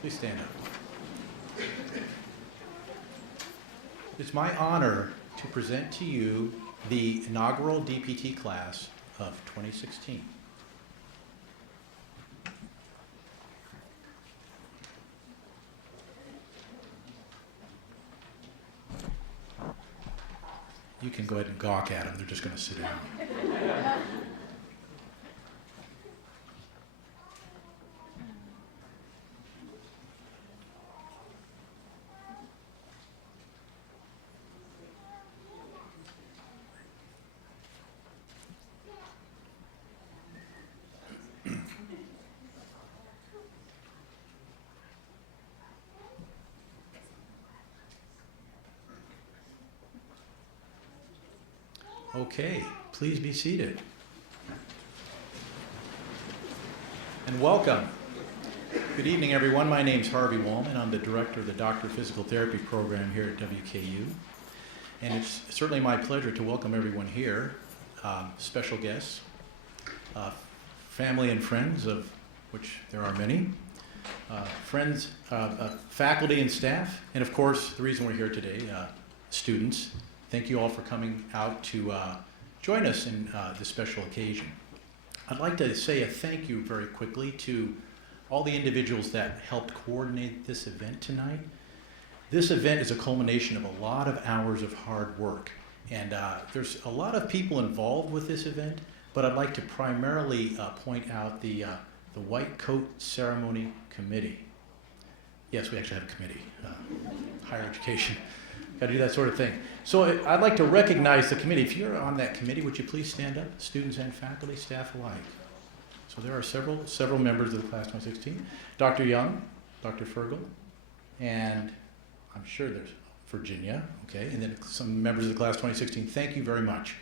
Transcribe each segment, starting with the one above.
Please stand up. It's my honor to present to you the inaugural DPT class of 2016. You can go ahead and gawk at them. They're just going to sit down. Okay, please be seated. And welcome. Good evening, everyone. My name's Harvey Wallman. I'm the director of the Doctor of Physical Therapy program here at WKU. And it's certainly my pleasure to welcome everyone here, special guests, family and friends, of which there are many, friends, faculty and staff, and of course, the reason we're here today, students. Thank you all for coming out to join us in this special occasion. I'd like to say a thank you very quickly to all the individuals that helped coordinate this event tonight. This event is a culmination of a lot of hours of hard work, and there's a lot of people involved with this event, but I'd like to primarily point out the White Coat Ceremony Committee. Yes, we actually have a committee, higher education. Got to do that sort of thing. So I'd like to recognize the committee. If you're on that committee, would you please stand up? Students and faculty, staff alike. So there are several members of the class 2016. Dr. Young, Dr. Fergal, and I'm sure there's Virginia, okay, and then some members of the class 2016. Thank you very much.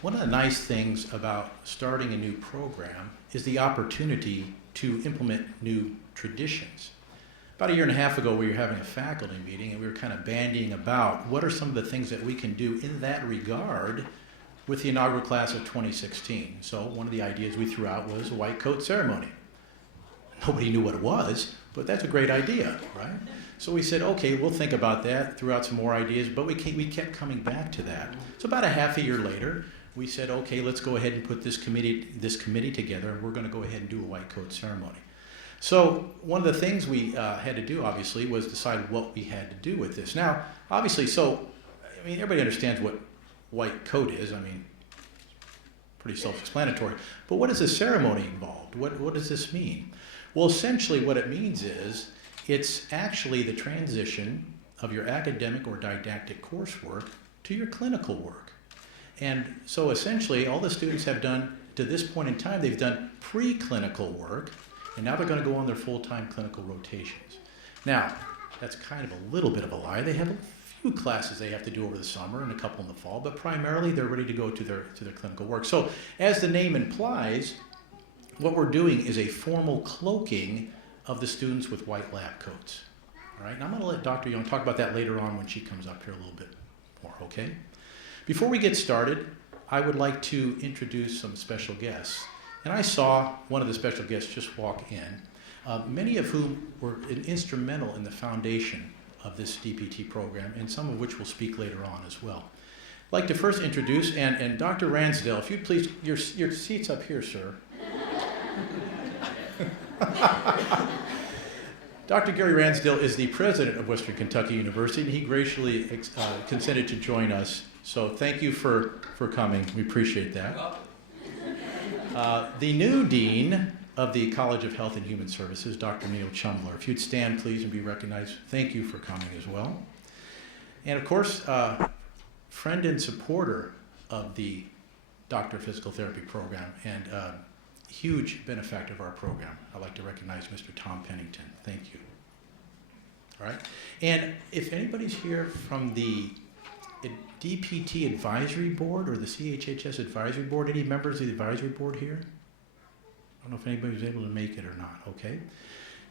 One of the nice things about starting a new program is the opportunity to implement new traditions. About a year and a half ago, we were having a faculty meeting, and we were kind of bandying about what are some of the things that we can do in that regard with the inaugural class of 2016. So one of the ideas we threw out was a white coat ceremony. Nobody knew what it was, but that's a great idea, right? So we said, okay, we'll think about that, threw out some more ideas, but we kept coming back to that. So about a half a year later, we said, okay, let's go ahead and put this committee together, and we're going to go ahead and do a white coat ceremony. So one of the things we had to do, obviously, was decide what we had to do with this. Now, obviously, everybody understands what white coat is. I mean, pretty self-explanatory. But what is the ceremony involved? What does this mean? Well, essentially, what it means is it's actually the transition of your academic or didactic coursework to your clinical work. And so essentially, all the students have done, to this point in time, they've done preclinical work, and now they're going to go on their full-time clinical rotations. Now, that's kind of a little bit of a lie. They have a few classes they have to do over the summer and a couple in the fall, but primarily they're ready to go to their clinical work. So as the name implies, what we're doing is a formal cloaking of the students with white lab coats. All right, and I'm going to let Dr. Young talk about that later on when she comes up here a little bit more, okay? Before we get started, I would like to introduce some special guests. And I saw one of the special guests just walk in, many of whom were instrumental in the foundation of this DPT program, and some of which will speak later on as well. I'd like to first introduce, and Dr. Ransdell, if you'd please, your seat's up here, sir. Dr. Gary Ransdell is the president of Western Kentucky University, and he graciously consented to join us. So thank you for coming. We appreciate that. The new dean of the College of Health and Human Services, Dr. Neil Chumler. If you'd stand, please, and be recognized. Thank you for coming as well. And of course, friend and supporter of the Doctor of Physical Therapy program, and huge benefactor of our program. I'd like to recognize Mr. Tom Pennington. Thank you. All right. And if anybody's here from the DPT Advisory Board or the CHHS Advisory Board, any members of the Advisory Board here? I don't know if anybody was able to make it or not, okay?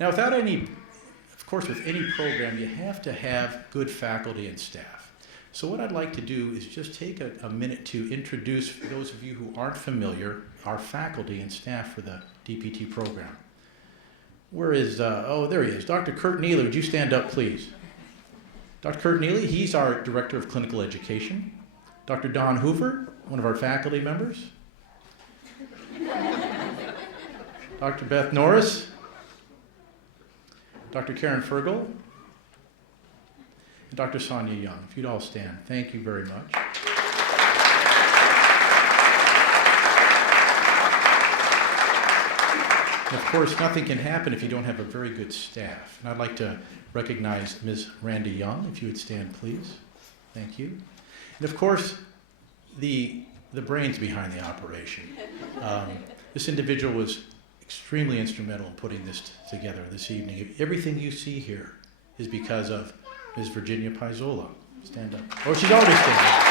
Now, of course, with any program, you have to have good faculty and staff. So what I'd like to do is just take a minute to introduce, for those of you who aren't familiar, our faculty and staff for the DPT program. Where is, oh, there he is. Dr. Kurt Neely, would you stand up, please? Dr. Kurt Neely, he's our Director of Clinical Education. Dr. Don Hoover, one of our faculty members. Dr. Beth Norris. Dr. Karen Fergal. And Dr. Sonia Young. If you'd all stand. Thank you very much. And of course, nothing can happen if you don't have a very good staff. And I'd like to recognize Ms. Randy Young, if you would stand, please. Thank you. And of course, the brains behind the operation. This individual was extremely instrumental in putting this together this evening. Everything you see here is because of Ms. Virginia Paizola. Stand up. Oh, she's already standing up.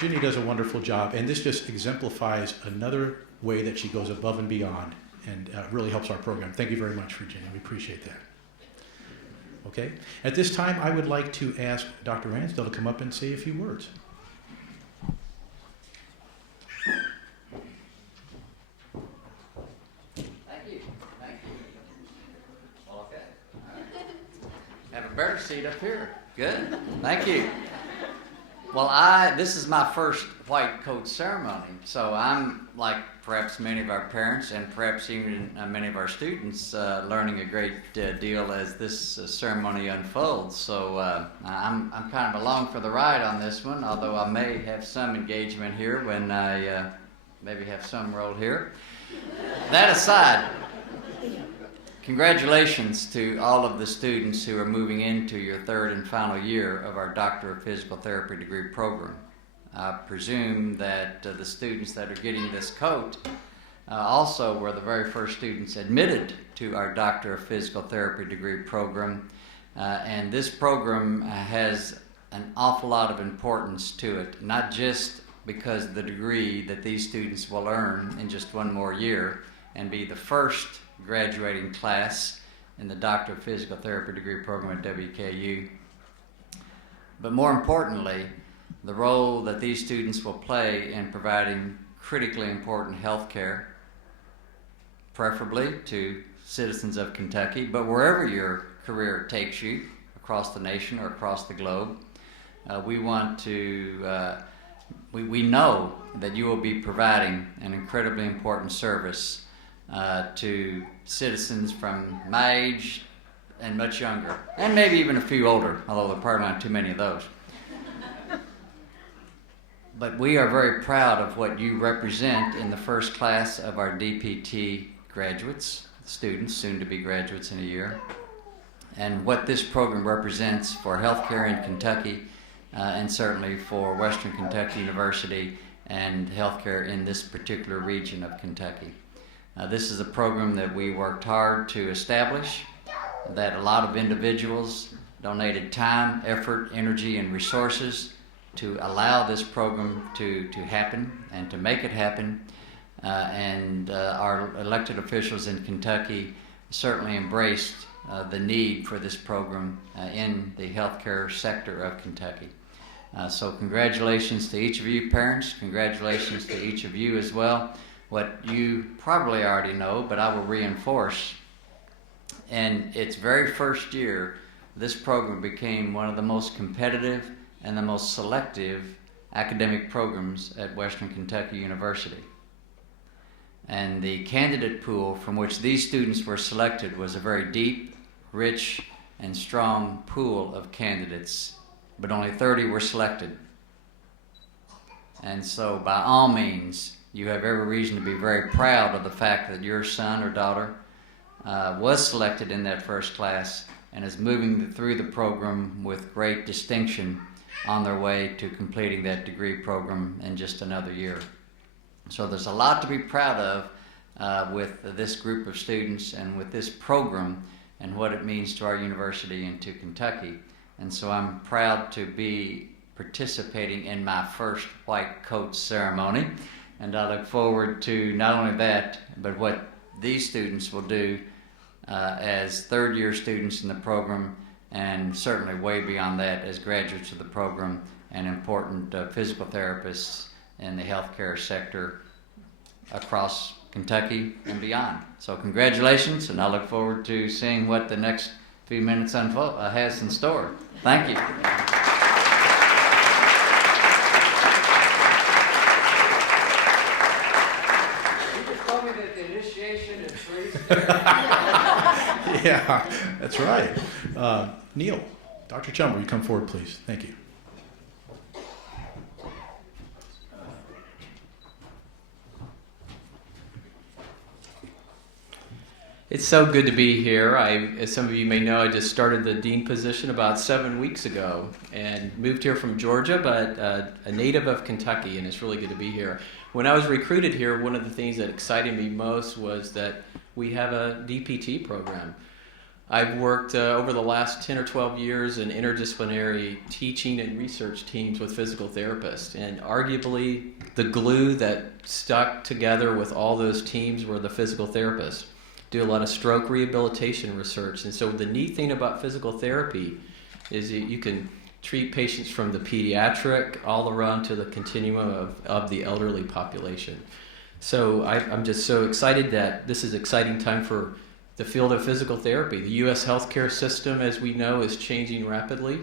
Virginia does a wonderful job, and this just exemplifies another way that she goes above and beyond and really helps our program. Thank you very much, Virginia. We appreciate that. Okay. At this time, I would like to ask Dr. Ransdell to come up and say a few words. Have a better seat up here. Good. Thank you. Well, this is my first white coat ceremony, so I'm, like perhaps many of our parents and perhaps even many of our students, learning a great deal as this ceremony unfolds. So I'm kind of along for the ride on this one, although I may have some engagement here when I maybe have some role here. That aside, congratulations to all of the students who are moving into your third and final year of our Doctor of Physical Therapy degree program. I presume that the students that are getting this coat also were the very first students admitted to our Doctor of Physical Therapy degree program. And this program has an awful lot of importance to it, not just because of the degree that these students will earn in just one more year and be the first graduating class in the Doctor of Physical Therapy degree program at WKU, but more importantly, the role that these students will play in providing critically important health care, preferably to citizens of Kentucky, but wherever your career takes you, across the nation or across the globe. We want to, we know that you will be providing an incredibly important service to citizens from my age and much younger, and maybe even a few older, although there are probably not too many of those. But we are very proud of what you represent in the first class of our DPT graduates, students, soon to be graduates in a year, and what this program represents for healthcare in Kentucky, and certainly for Western Kentucky University and healthcare in this particular region of Kentucky. This is a program that we worked hard to establish, that a lot of individuals donated time, effort, energy, and resources to allow this program to happen and to make it happen. And our elected officials in Kentucky certainly embraced the need for this program in the healthcare sector of Kentucky. So congratulations to each of you parents, congratulations to each of you as well. What you probably already know, but I will reinforce. In its very first year, this program became one of the most competitive and the most selective academic programs at Western Kentucky University. And the candidate pool from which these students were selected was a very deep, rich, and strong pool of candidates, but only 30 were selected. And so by all means, you have every reason to be very proud of the fact that your son or daughter was selected in that first class and is moving through the program with great distinction on their way to completing that degree program in just another year. So there's a lot to be proud of with this group of students and with this program and what it means to our university and to Kentucky. And so I'm proud to be participating in my first white coat ceremony. And I look forward to not only that, but what these students will do as third-year students in the program, and certainly way beyond that as graduates of the program and important physical therapists in the healthcare sector across Kentucky and beyond. So congratulations, and I look forward to seeing what the next few minutes has in store. Thank you. Yeah, that's right. Neil, Dr. Chum, will you come forward, please? Thank you. It's so good to be here. As some of you may know, I just started the dean position about 7 weeks ago and moved here from Georgia, but a native of Kentucky, and it's really good to be here. When I was recruited here, one of the things that excited me most was that we have a DPT program. I've worked over the last 10 or 12 years in interdisciplinary teaching and research teams with physical therapists, and arguably the glue that stuck together with all those teams were the physical therapists. Do a lot of stroke rehabilitation research, and so the neat thing about physical therapy is that you can treat patients from the pediatric all around to the continuum of the elderly population. So I'm just so excited that this is an exciting time for the field of physical therapy. The U.S. healthcare system, as we know, is changing rapidly,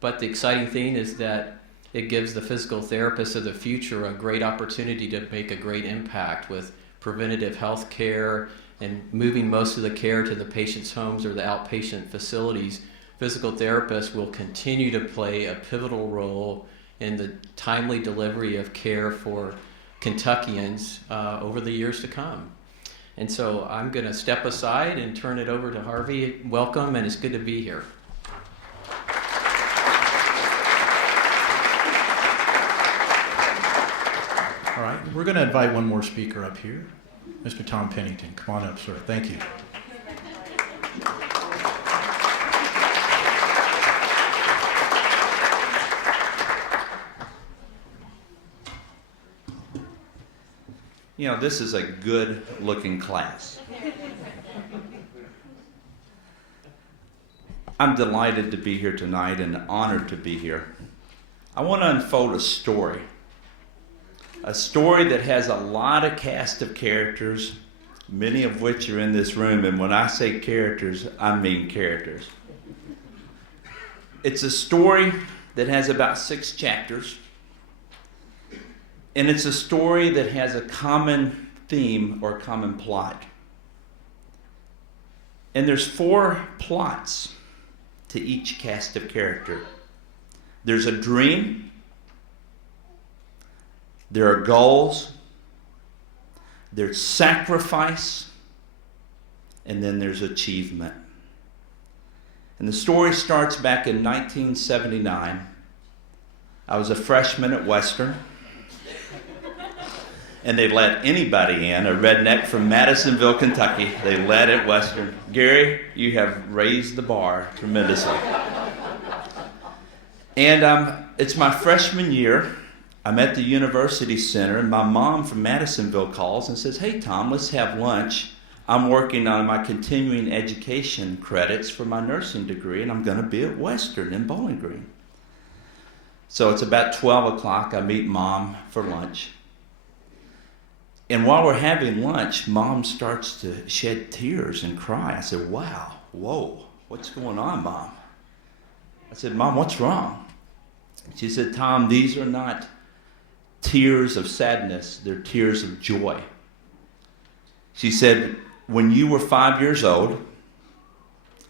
but the exciting thing is that it gives the physical therapists of the future a great opportunity to make a great impact with preventative health care and moving most of the care to the patient's homes or the outpatient facilities. Physical therapists will continue to play a pivotal role in the timely delivery of care for Kentuckians over the years to come. And so I'm going to step aside and turn it over to Harvey. Welcome, and it's good to be here. All right, we're going to invite one more speaker up here. Mr. Tom Pennington, come on up, sir. Thank you. You know, this is a good-looking class. I'm delighted to be here tonight and honored to be here. I want to unfold a story that has a lot of cast of characters, many of which are in this room, and when I say characters, I mean characters. It's a story that has about 6 chapters, and it's a story that has a common theme or common plot. And there's 4 plots to each cast of character. There's a dream, there are goals, there's sacrifice, and then there's achievement. And the story starts back in 1979. I was a freshman at Western, and they let anybody in, a redneck from Madisonville, Kentucky. They let at Western. Gary, you have raised the bar tremendously. And it's my freshman year. I'm at the University Center, and my mom from Madisonville calls and says, "Hey, Tom, let's have lunch. I'm working on my continuing education credits for my nursing degree, and I'm going to be at Western in Bowling Green." So it's about 12 o'clock. I meet Mom for lunch. And while we're having lunch, Mom starts to shed tears and cry. I said, "Wow, whoa, what's going on, Mom?" I said, "Mom, what's wrong?" She said, "Tom, these are not tears of sadness, they're tears of joy." She said, "When you were 5 years old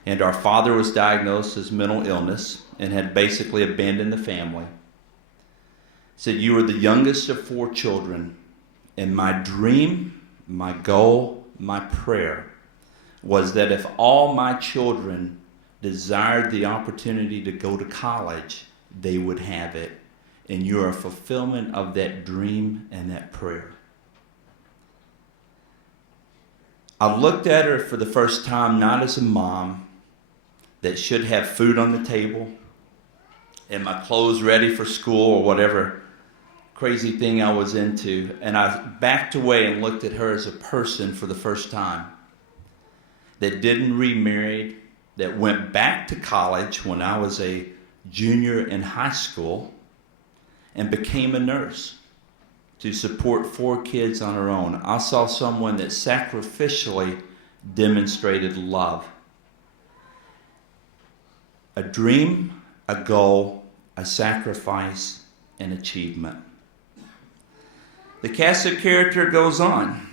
and our father was diagnosed as mental illness and had basically abandoned the family, said you were the youngest of 4 children, and my dream, my goal, my prayer was that if all my children desired the opportunity to go to college, they would have it. And you're a fulfillment of that dream and that prayer." I looked at her for the first time not as a mom that should have food on the table and my clothes ready for school or whatever crazy thing I was into, and I backed away and looked at her as a person for the first time. that didn't remarry, that went back to college when I was a junior in high school and became a nurse to support 4 kids on her own. I saw someone that sacrificially demonstrated love. A dream, a goal, a sacrifice, and achievement. The cast of character goes on.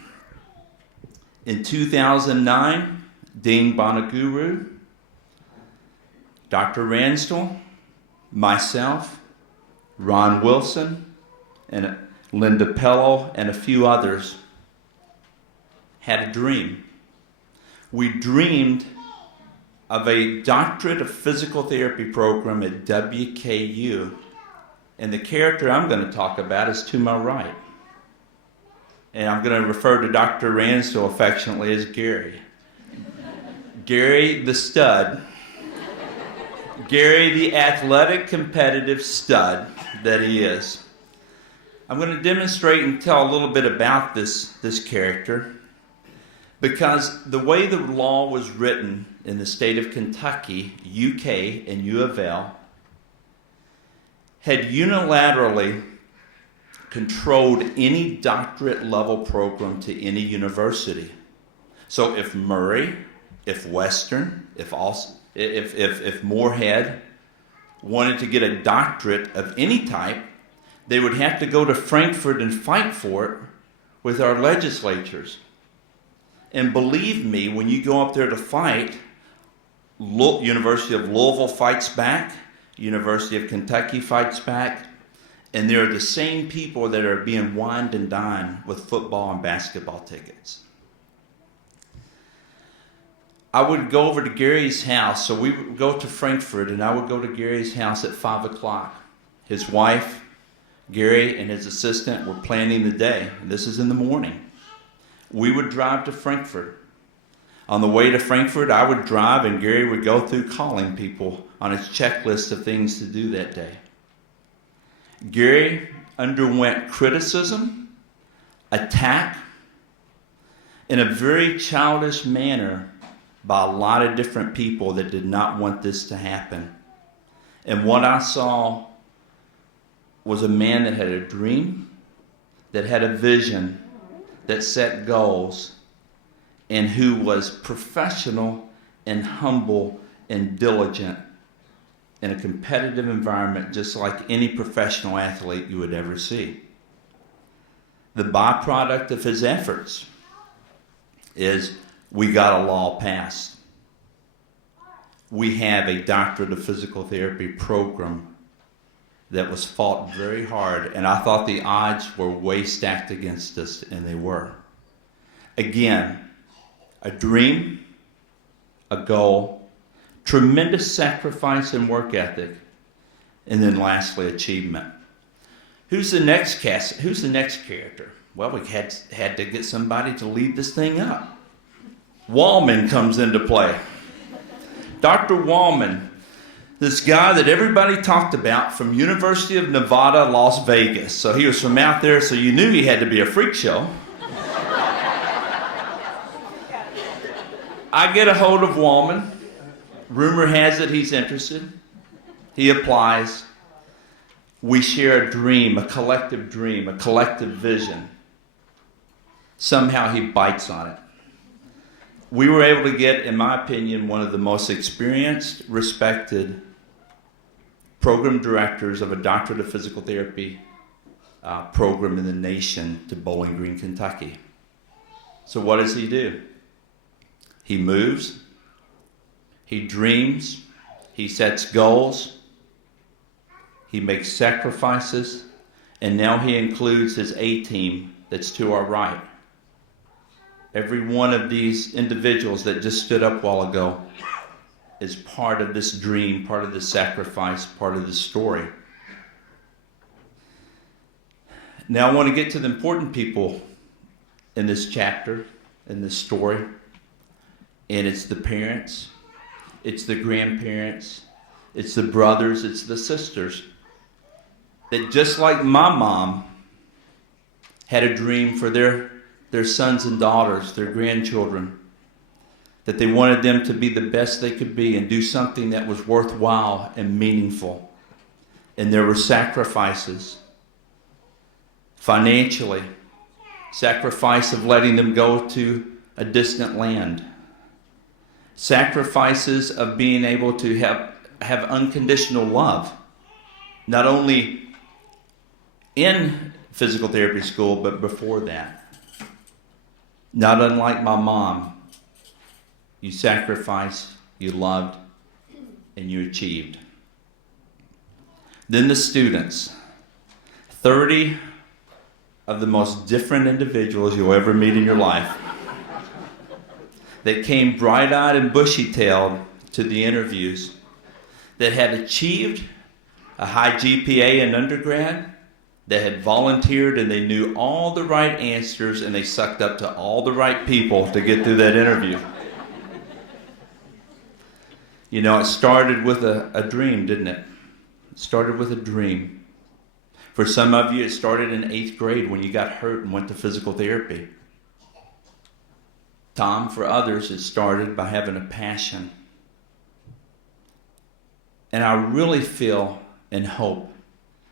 In 2009, Dean Bonaguru, Dr. Ransdell, myself, Ron Wilson, and Linda Pello, and a few others had a dream. We dreamed of a doctorate of physical therapy program at WKU, and the character I'm going to talk about is to my right. And I'm going to refer to Dr. Ransdell affectionately as Gary. Gary the stud. Gary the athletic, competitive stud that he is. I'm going to demonstrate and tell a little bit about this character, because the way the law was written in the state of Kentucky, UK, and U of L, had unilaterally controlled any doctorate level program to any university. So if Murray, if Western, if Moorhead wanted to get a doctorate of any type, they would have to go to Frankfurt and fight for it with our legislatures. And believe me, when you go up there to fight, University of Louisville fights back, University of Kentucky fights back, and they're the same people that are being wined and dined with football and basketball tickets. I would go over to Gary's house, so we would go to Frankfurt, and I would go to Gary's house at 5 o'clock. His wife, Gary, and his assistant were planning the day. This is in the morning. We would drive to Frankfurt. On the way to Frankfurt, I would drive, and Gary would go through calling people on his checklist of things to do that day. Gary underwent criticism, attack, in a very childish manner by a lot of different people that did not want this to happen. And what I saw was a man that had a dream, that had a vision, that set goals, and who was professional and humble and diligent in a competitive environment, just like any professional athlete you would ever see. The byproduct of his efforts is we got a law passed. We have a doctorate of physical therapy program that was fought very hard, and I thought the odds were way stacked against us, and they were. Again, a dream, a goal, tremendous sacrifice and work ethic, and then lastly, achievement. Who's the next character? Well, we had to get somebody to lead this thing up. Wallman comes into play. Dr. Wallman, this guy that everybody talked about from University of Nevada, Las Vegas. So he was from out there, so you knew he had to be a freak show. I get a hold of Wallman. Rumor has it he's interested. He applies. We share a dream, a collective vision. Somehow he bites on it. We were able to get, in my opinion, one of the most experienced, respected program directors of a doctorate of physical therapy program in the nation to Bowling Green, Kentucky. So what does he do? He moves, he dreams, he sets goals, he makes sacrifices, and now he includes his A-team that's to our right. Every one of these individuals that just stood up a while ago is part of this dream, part of this sacrifice, part of this story. Now I want to get to the important people in this chapter, in this story. And it's the parents, it's the grandparents, it's the brothers, it's the sisters. That just like my mom had a dream for their sons and daughters, their grandchildren, that they wanted them to be the best they could be and do something that was worthwhile and meaningful. And there were sacrifices. Financially, sacrifice of letting them go to a distant land. Sacrifices of being able to have unconditional love, not only in physical therapy school, but before that. Not unlike my mom, you sacrificed, you loved, and you achieved. Then the students, 30 of the most different individuals you'll ever meet in your life, that came bright-eyed and bushy-tailed to the interviews, that had achieved a high GPA in undergrad, that had volunteered and they knew all the right answers and they sucked up to all the right people to get through that interview. You know, it started with a dream, didn't it? It started with a dream. For some of you, it started in 8th grade when you got hurt and went to physical therapy. Tom, for others, it started by having a passion. And I really feel and hope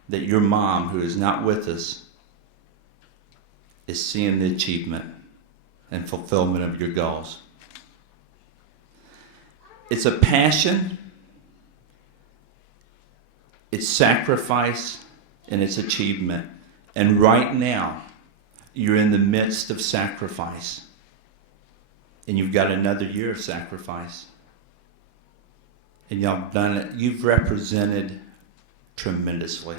that your mom, who is not with us, is seeing the achievement and fulfillment of your goals. It's a passion, it's sacrifice, and it's achievement. And right now, you're in the midst of sacrifice. And you've got another year of sacrifice. And y'all have done it. You've represented tremendously.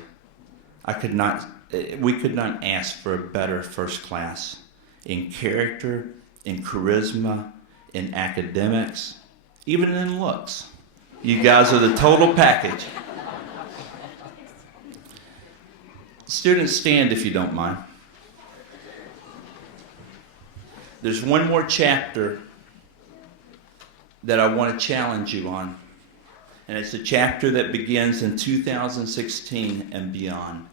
We could not ask for a better first class in character, in charisma, in academics, even in looks. You guys are the total package. Students, stand if you don't mind. There's one more chapter that I want to challenge you on. And it's a chapter that begins in 2016 and beyond.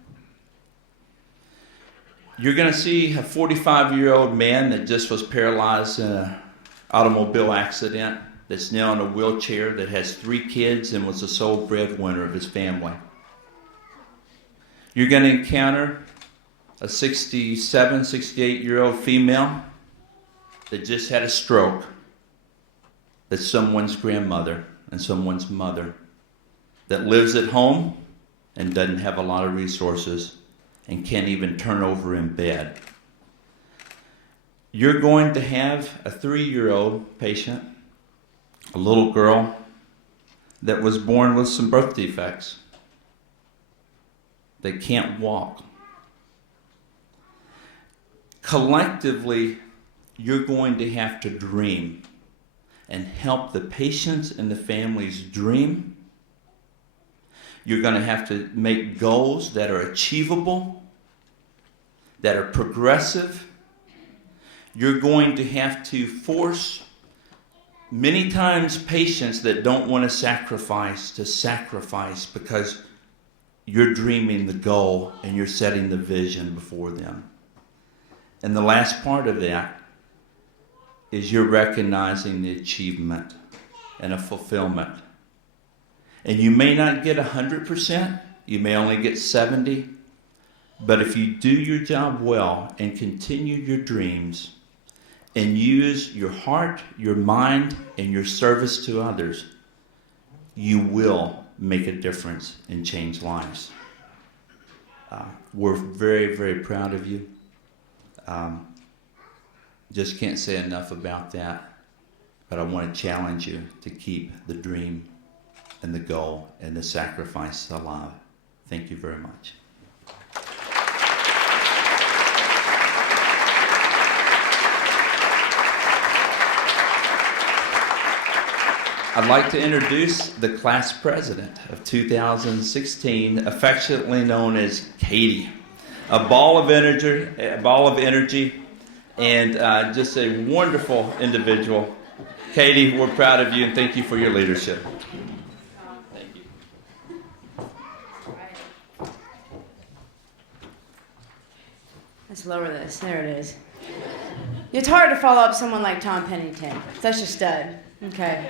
You're going to see a 45-year-old man that just was paralyzed in an automobile accident, that's now in a wheelchair, that has 3 kids and was the sole breadwinner of his family. You're going to encounter a 67, 68-year-old female that just had a stroke, that's someone's grandmother and someone's mother, that lives at home and doesn't have a lot of resources and can't even turn over in bed. You're going to have a 3-year-old patient, a little girl that was born with some birth defects. They can't walk. Collectively, you're going to have to dream and help the patients and the families dream. You're going to have to make goals that are achievable, that are progressive. You're going to have to force many times patients that don't want to sacrifice because you're dreaming the goal and you're setting the vision before them. And the last part of that is you're recognizing the achievement and a fulfillment. And you may not get 100%, you may only get 70%, but if you do your job well and continue your dreams and use your heart, your mind, and your service to others, you will make a difference and change lives. We're very, very proud of you. Just can't say enough about that, but I want to challenge you to keep the dream and the goal and the sacrifice alive. Thank you very much. I'd like to introduce the class president of 2016, affectionately known as Katie. A ball of energy, and just a wonderful individual. Katie, we're proud of you and thank you for your leadership. Thank you. Let's lower this. There it is. It's hard to follow up someone like Tom Pennington. Such a stud. Okay.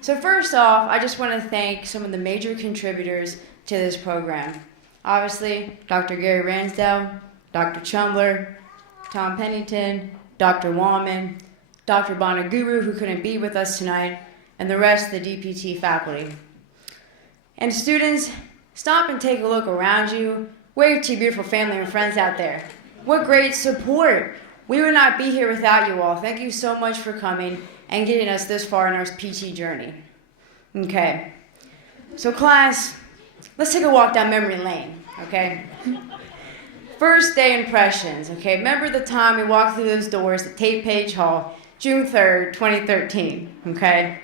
So first off, I just want to thank some of the major contributors to this program. Obviously, Dr. Gary Ransdell, Dr. Chumbler, Tom Pennington, Dr. Wallman, Dr. Bonaguru, who couldn't be with us tonight, and the rest of the DPT faculty. And students, stop and take a look around you. Wave to your beautiful family and friends out there. What great support. We would not be here without you all. Thank you so much for coming and getting us this far in our PT journey. Okay. So class, let's take a walk down memory lane, okay? First day impressions, okay? Remember the time we walked through those doors at Tate Page Hall, June 3rd, 2013, okay?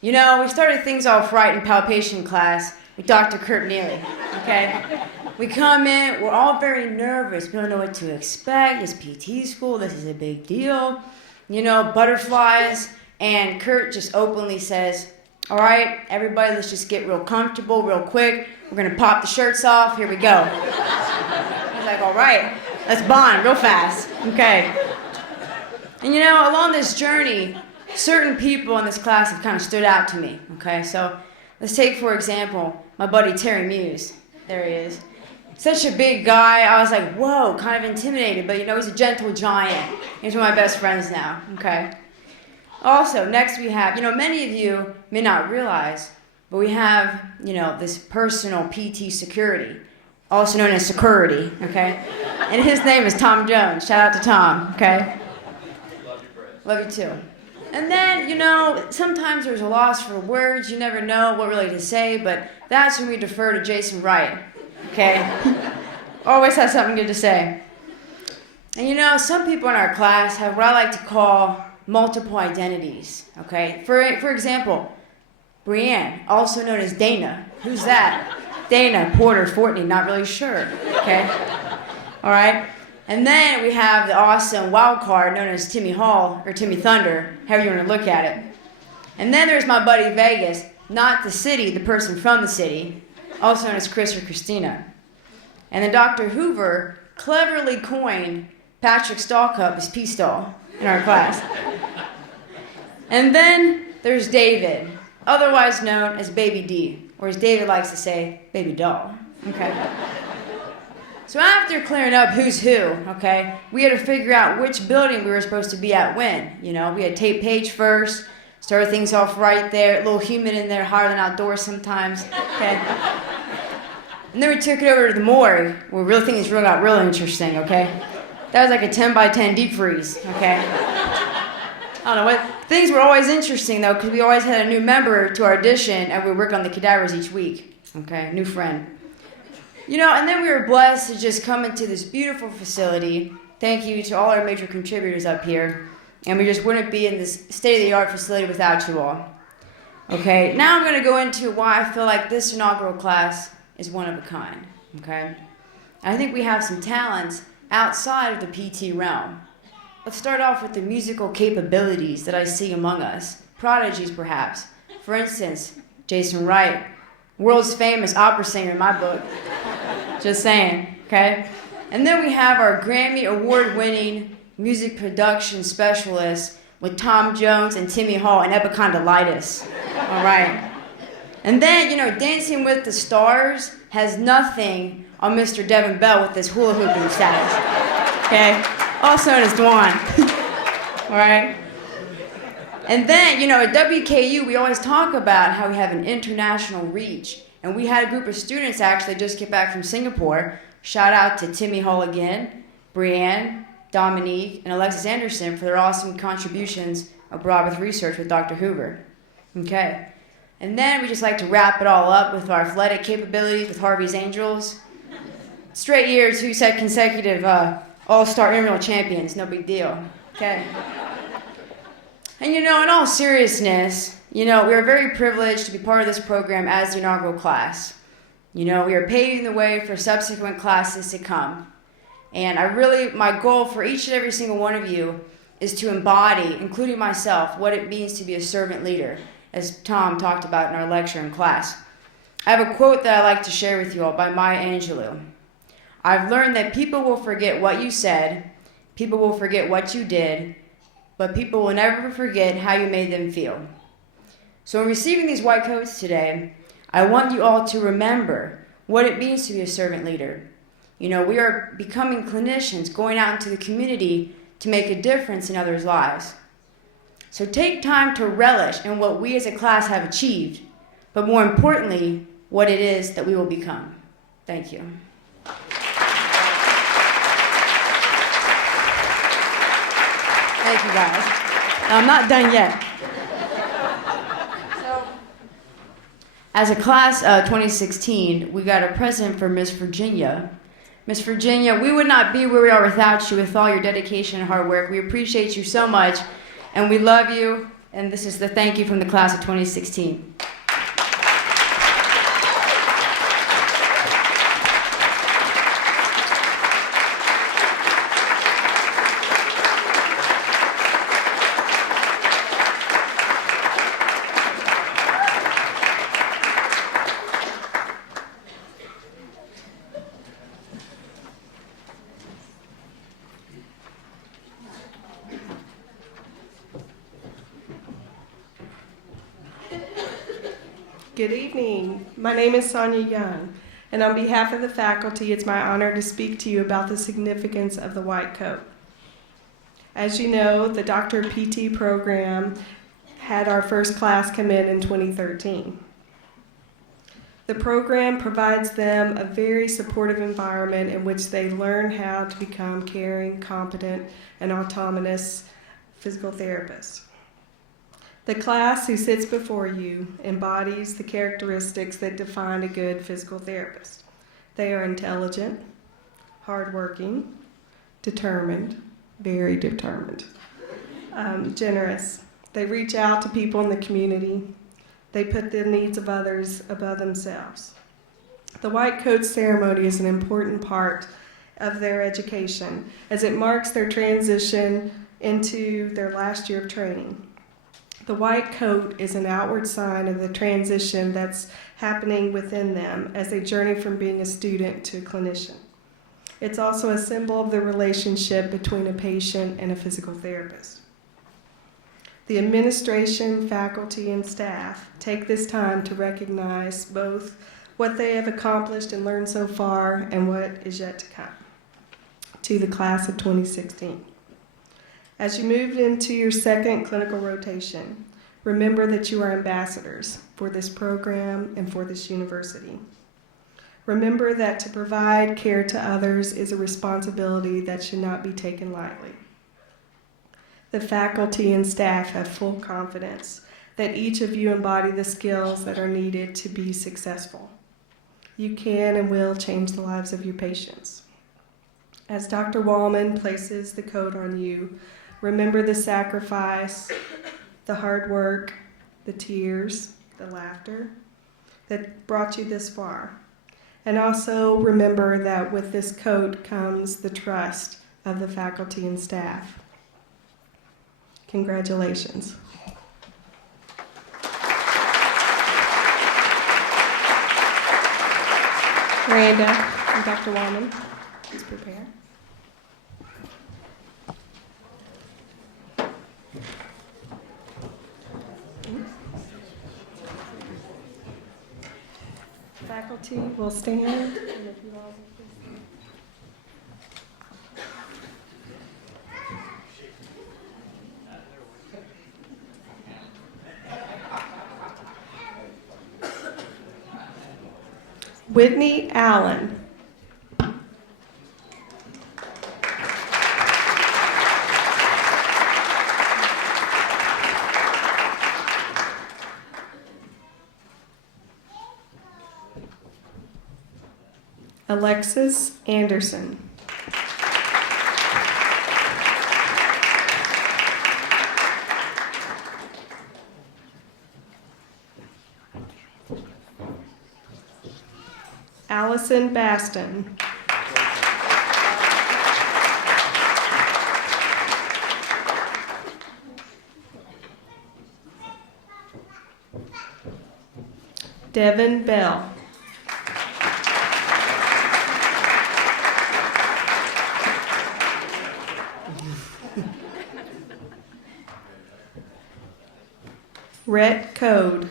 You know, we started things off right in palpation class with Dr. Kurt Neely, okay? We come in, we're all very nervous. We don't know what to expect. It's PT school, this is a big deal. You know, butterflies, and Kurt just openly says, all right, everybody, let's just get real comfortable real quick. We're gonna pop the shirts off, here we go. I was like, all right, let's bond real fast, okay? And you know, along this journey, certain people in this class have kind of stood out to me, okay? So let's take, for example, my buddy Terry Muse. There he is. Such a big guy. I was like, whoa, kind of intimidated, but you know, he's a gentle giant. He's one of my best friends now, okay? Also, next we have, you know, many of you may not realize, but we have, you know, this personal PT security, also known as security, okay? And his name is Tom Jones. Shout out to Tom, okay? Love you, Brett. Love you too. And then, you know, sometimes there's a loss for words. You never know what really to say, but that's when we defer to Jason Wright, okay? Always has something good to say. And you know, some people in our class have what I like to call multiple identities, okay? For example, Brianne, also known as Dana. Who's that? Dana Porter Fortney, not really sure, okay? All right? And then we have the awesome wild card known as Timmy Hall, or Timmy Thunder, however you want to look at it. And then there's my buddy Vegas, not the city, the person from the city, also known as Chris or Christina. And then Dr. Hoover cleverly coined Patrick Stallcup as P-Stall in our class. And then there's David, otherwise known as Baby D, or as David likes to say, Baby Doll, okay? So after clearing up who's who, okay, we had to figure out which building we were supposed to be at when. You know, we had Tate Page first, started things off right there, a little humid in there, hotter than outdoors sometimes, okay? And then we took it over to the morgue, where real things got real interesting, okay? That was like a 10 by 10 deep freeze, okay? I don't know what, things were always interesting though, because we always had a new member to our audition, and we work on the cadavers each week, okay, new friend. You know, and then we were blessed to just come into this beautiful facility. Thank you to all our major contributors up here. And we just wouldn't be in this state-of-the-art facility without you all. Okay, now I'm going to go into why I feel like this inaugural class is one of a kind. Okay? I think we have some talents outside of the PT realm. Let's start off with the musical capabilities that I see among us. Prodigies, perhaps. For instance, Jason Wright, world's famous opera singer in my book. Just saying, okay? And then we have our Grammy award-winning music production specialist with Tom Jones and Timmy Hall and epicondylitis. All right. And then, you know, Dancing with the Stars has nothing on Mr. Devin Bell with this hula hooping status. Okay? Also known as Dwan. All right? And then, you know, at WKU, we always talk about how we have an international reach. And we had a group of students actually just get back from Singapore. Shout out to Timmy Hall again, Brianne, Dominique, and Alexis Anderson for their awesome contributions abroad with research with Dr. Hoover. Okay. And then we just like to wrap it all up with our athletic capabilities with Harvey's Angels. Straight years, 2 consecutive all-star intramural champions, no big deal. Okay. And you know, in all seriousness, you know, we are very privileged to be part of this program as the inaugural class. You know, we are paving the way for subsequent classes to come. And my goal for each and every single one of you is to embody, including myself, what it means to be a servant leader, as Tom talked about in our lecture in class. I have a quote that I like to share with you all by Maya Angelou. I've learned that people will forget what you said, People will forget what you did, but people will never forget how you made them feel. So in receiving these white coats today, I want you all to remember what it means to be a servant leader. You know, we are becoming clinicians, going out into the community to make a difference in others' lives. So take time to relish in what we as a class have achieved, but more importantly, what it is that we will become. Thank you. Thank you, guys. Now, I'm not done yet. So, as a class 2016, we got a present for Miss Virginia. Miss Virginia, we would not be where we are without you, with all your dedication and hard work. We appreciate you so much, and we love you, and this is the thank you from the class of 2016. Good evening. My name is Sonia Young, and on behalf of the faculty, it's my honor to speak to you about the significance of the white coat. As you know, the Dr. PT program had our first class come in 2013. The program provides them a very supportive environment in which they learn how to become caring, competent, and autonomous physical therapists. The class who sits before you embodies the characteristics that define a good physical therapist. They are intelligent, hardworking, determined, very determined, generous. They reach out to people in the community. They put the needs of others above themselves. The white coat ceremony is an important part of their education as it marks their transition into their last year of training. The white coat is an outward sign of the transition that's happening within them as they journey from being a student to a clinician. It's also a symbol of the relationship between a patient and a physical therapist. The administration, faculty, and staff take this time to recognize both what they have accomplished and learned so far and what is yet to come to the class of 2016. As you move into your second clinical rotation, remember that you are ambassadors for this program and for this university. Remember that to provide care to others is a responsibility that should not be taken lightly. The faculty and staff have full confidence that each of you embody the skills that are needed to be successful. You can and will change the lives of your patients. As Dr. Wallman places the coat on you, remember the sacrifice, the hard work, the tears, the laughter that brought you this far. And also remember that with this coat comes the trust of the faculty and staff. Congratulations. Miranda and Dr. Wallman, please prepare. Faculty will stand. Whitney Allen. Alexis Anderson. Allison Baston. Devin Bell. Rhett Code.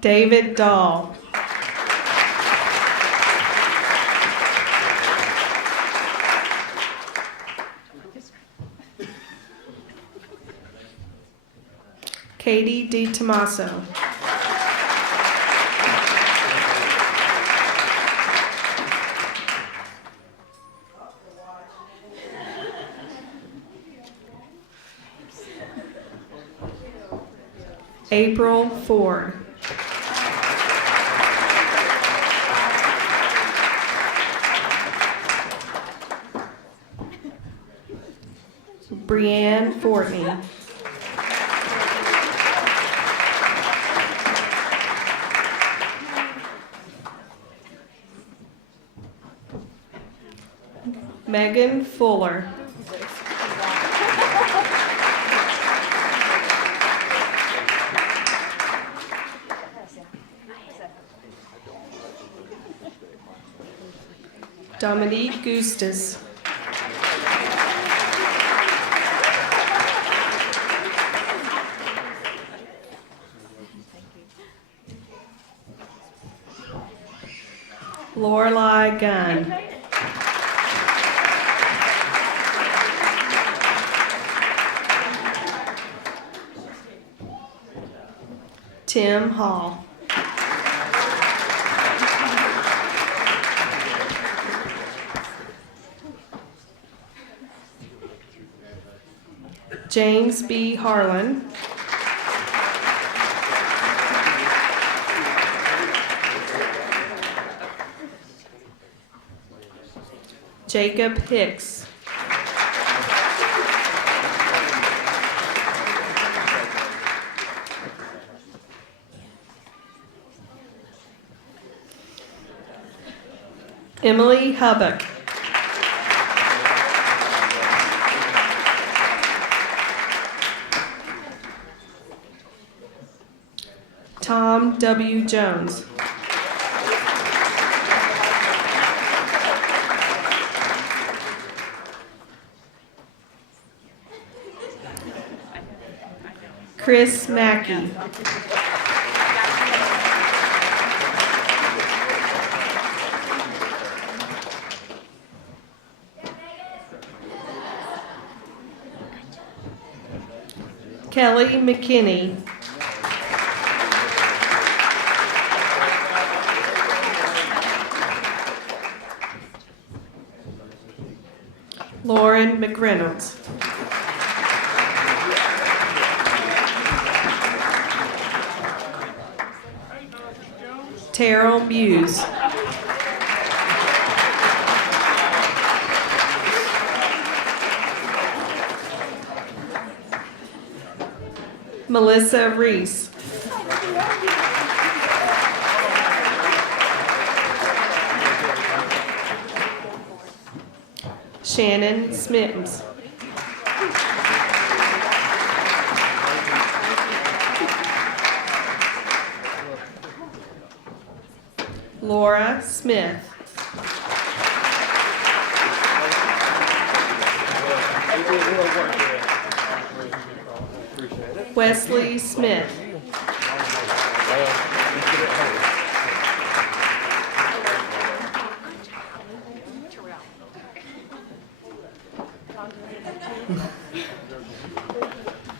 David Dahl. Katie DiTomaso. April Ford. Brianne Fortney. Megan Fuller. Dominique Gustus. Lorelei Gunn. Tim Hall. James B. Harlan. Jacob Hicks. Emily Hubbock. Tom W. Jones. Chris Mackey. Kelly McKinney. Lauren McReynolds. Terrell Muse. Melissa Reese. Shannon Smittens. Laura Smith. Wesley Smith.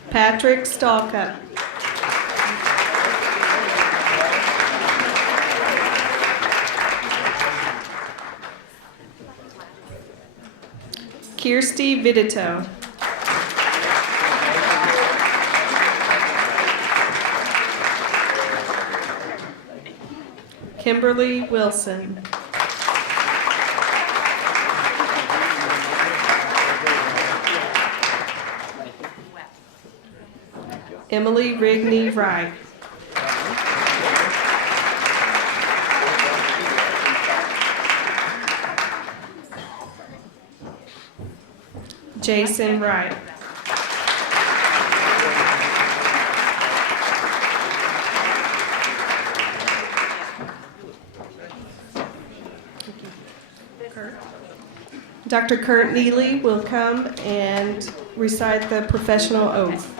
Patrick Stalcup. Kirsty Vidito. Kimberly Wilson. Emily Rigney Wright. Jason Wright. Dr. Kurt Neely will come and recite the professional oath.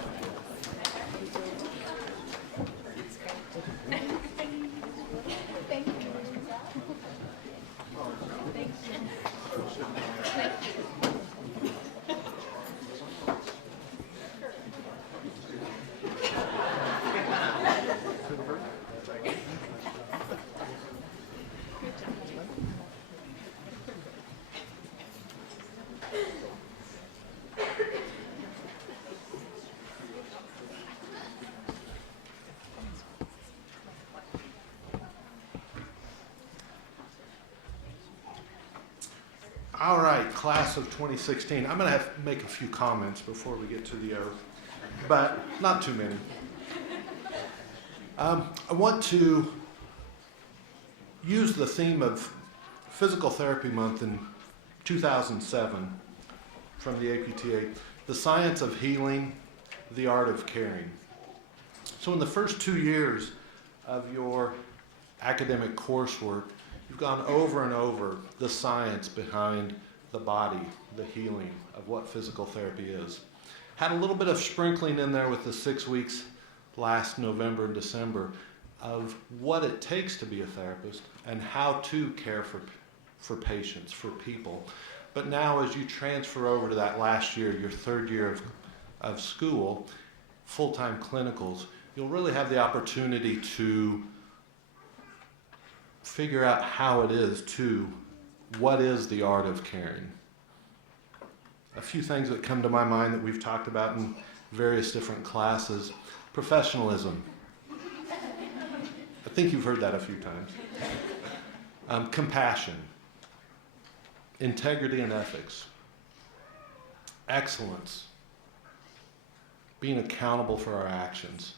All right, class of 2016. I'm going to have to make a few comments before we get to the oath, but not too many. I want to use the theme of Physical Therapy Month in 2007 from the APTA, the science of healing, the art of caring. So in the first 2 years of your academic coursework, you've gone over and over the science behind the body, the healing of what physical therapy is. Had a little bit of sprinkling in there with the 6 weeks last November and December of what it takes to be a therapist and how to care for patients, for people. But now as you transfer over to that last year, your third year of school, full-time clinicals, you'll really have the opportunity to figure out how it is to, what is the art of caring. A few things that come to my mind that we've talked about in various different classes. Professionalism. I think you've heard that a few times. Compassion. Integrity and ethics. Excellence. Being accountable for our actions.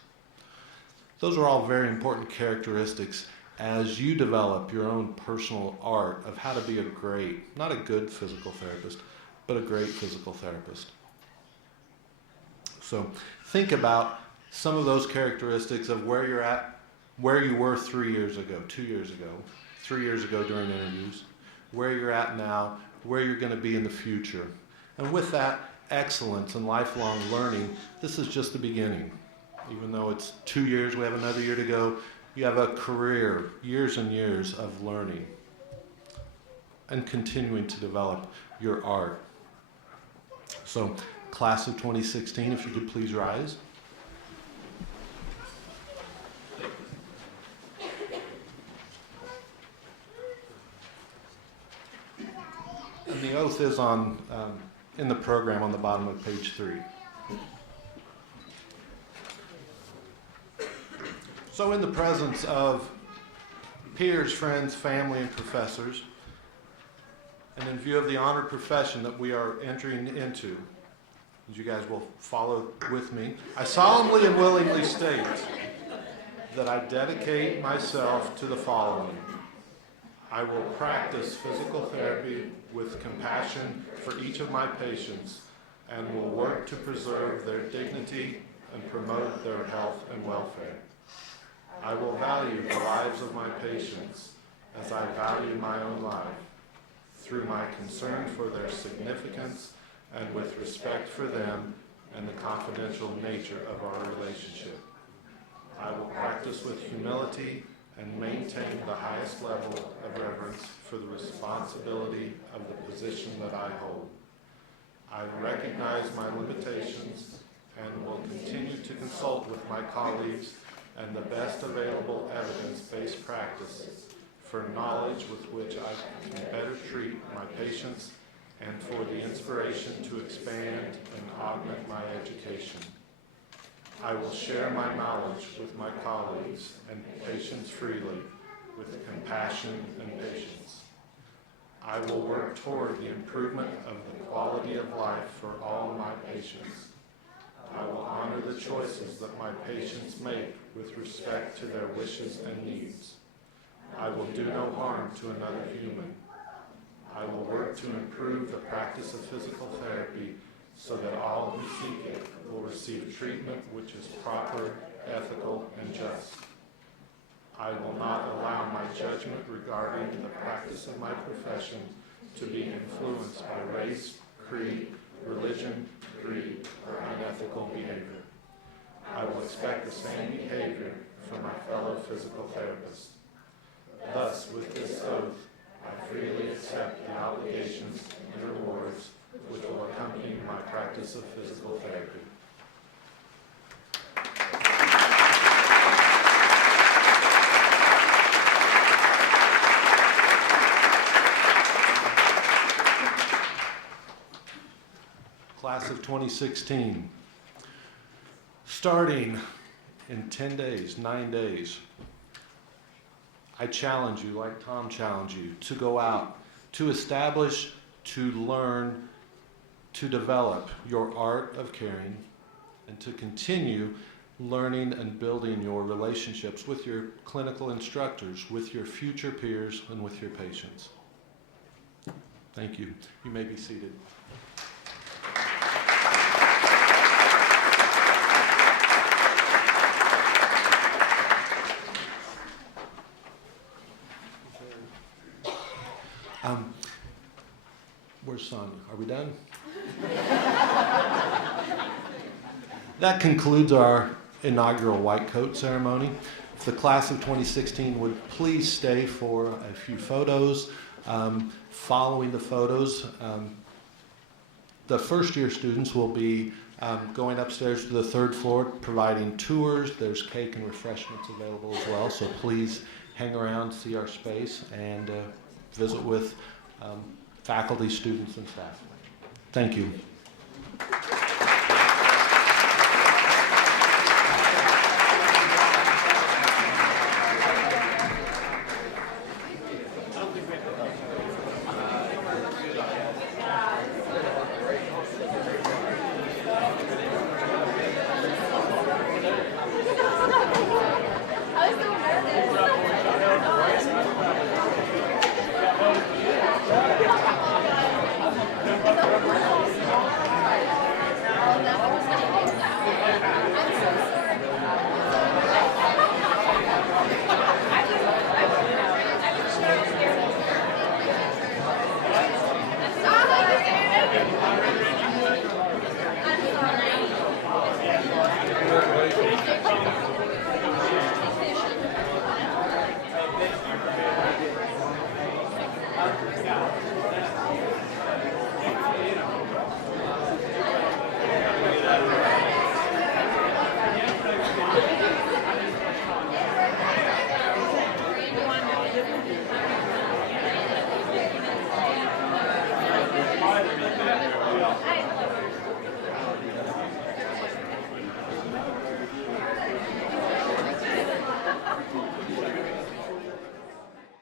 Those are all very important characteristics as you develop your own personal art of how to be a great, not a good physical therapist, but a great physical therapist. So think about some of those characteristics of where you're at, where you were 3 years ago, 2 years ago, 3 years ago during interviews, where you're at now, where you're going to be in the future. And with that excellence and lifelong learning, this is just the beginning. Even though it's 2 years, we have another year to go, you have a career, years and years of learning and continuing to develop your art. So, class of 2016, if you could please rise. And the oath is on in the program on the bottom of page 3. So in the presence of peers, friends, family, and professors, and in view of the honored profession that we are entering into, as you guys will follow with me, I solemnly and willingly state that I dedicate myself to the following. I will practice physical therapy with compassion for each of my patients and will work to preserve their dignity and promote their health and welfare. I will value the lives of my patients as I value my own life, through my concern for their significance and with respect for them and the confidential nature of our relationship. I will practice with humility and maintain the highest level of reverence for the responsibility of the position that I hold. I recognize my limitations and will continue to consult with my colleagues and the best available evidence-based practice for knowledge with which I can better treat my patients and for the inspiration to expand and augment my education. I will share my knowledge with my colleagues and patients freely with compassion and patience. I will work toward the improvement of the quality of life for all my patients. I will honor the choices that my patients make with respect to their wishes and needs. I will do no harm to another human. I will work to improve the practice of physical therapy so that all who seek it will receive treatment which is proper, ethical, and just. I will not allow my judgment regarding the practice of my profession to be influenced by race, creed, religion, greed, or unethical behavior. I will expect the same behavior from my fellow physical therapists. Thus, with this oath, I freely accept the obligations and rewards which will accompany my practice of physical therapy. Class of 2016, starting in 10 days, 9 days, I challenge you, like Tom challenged you, to go out, to establish, to learn, to develop your art of caring, and to continue learning and building your relationships with your clinical instructors, with your future peers, and with your patients. Thank you. You may be seated. Where's Sonia? Are we done? That concludes our inaugural white coat ceremony. If the class of 2016 would please stay for a few photos. Following the photos, the first year students will be going upstairs to the third floor, providing tours. There's cake and refreshments available as well, so please hang around, see our space, and visit with faculty, students, and staff. Thank you.